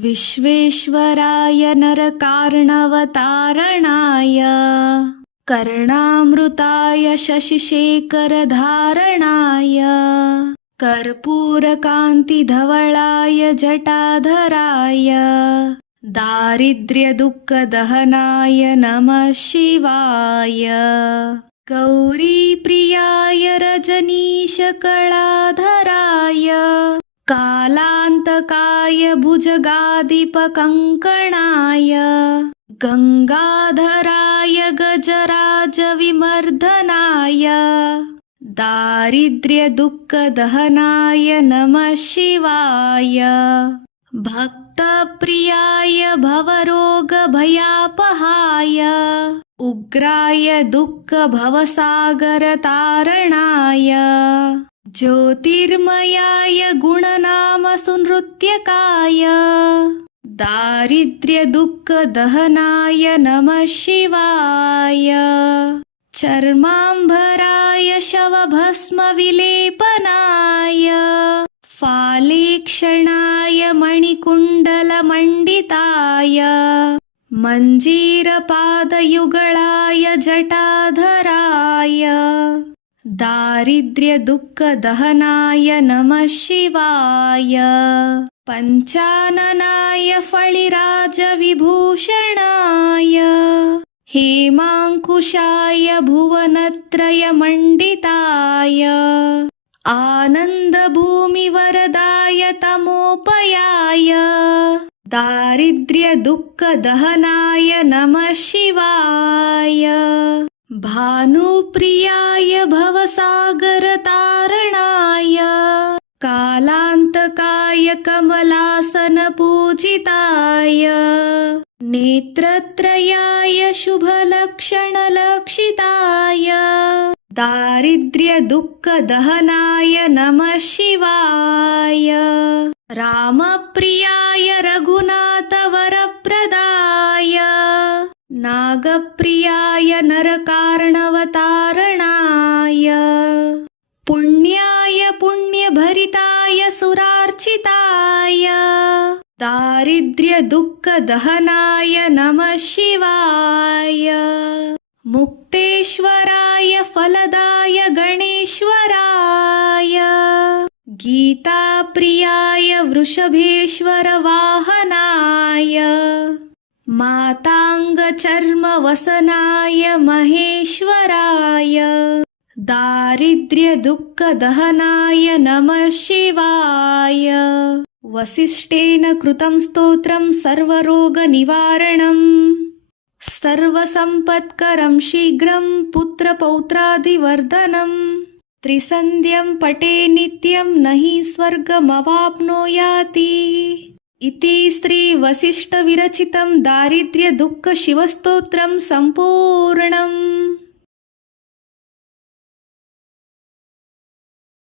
विश्वेश्वराय नरकार्णवतारणाय कर्णामृताय शशिशेखरधारणाय कर्पूरकान्तिधवलाय जटाधराय दारिद्र्यदुःखदहनाय नमः शिवाय गौरीप्रियाय रजनीशकलाधराय कालान्तकाय भुजगाधिपकङ्कणाय गङ्गाधराय गजराजविमर्दनाय दारिद्र्यदुःखदहनाय नमः शिवाय। भक्तप्रियाय भवरोगभयापहाय उग्राय दुःखभवसागरतारणाय ज्योतिर्मयाय गुणनामसुनृत्यकाय दारिद्र्यदुःखदहनाय नमः शिवाय। चर्माम्बराय शवभस्मविलेपनाय। फालेक्षणाय मणिकुण्डलमण्डिताय। मञ्जीरपादयुगळाय जटाधराय दारिद्र्यदुःखदहनाय नमः शिवाय। पञ्चाननाय फळिराजविभूषणाय। हेमाङ्कुशाय भुवनत्रयमण्डिताय। आनन्दभूमिवरदाय तमोपयाय। दारिद्र्यदुःखदहनाय नमः शिवाय भानुप्रियाय भवसागरतारणाय कालान्तकाय कमलासनपूजिताय नेत्रत्रयाय शुभलक्षणलक्षिताय दारिद्र्यदुःखदहनाय नमः शिवाय रामप्रियाय रघुनाथवरप्रदाय नागप्रियाय नरकार्णवतारणाय सुरार्चिताय दारिद्र्यदुःखदहनाय नमः शिवाय। मुक्तेश्वराय फलदाय गणेश्वराय। गीताप्रियाय वृषभेश्वरवाहनाय। माताङ्गचर्मवसनाय महेश्वराय दारिद्र्यदुःखदहनाय नमः शिवाय। वसिष्ठेन कृतं स्तोत्रं सर्वरोगनिवारणम् सर्वसम्पत्करं शीघ्रं पुत्रपौत्रादिवर्धनम् त्रिसन्ध्यं पटे नित्यं न हि स्वर्गमवाप्नोयाति। इति श्रीवसिष्ठविरचितं दारिद्र्यदुःखशिवस्तोत्रं सम्पूर्णम्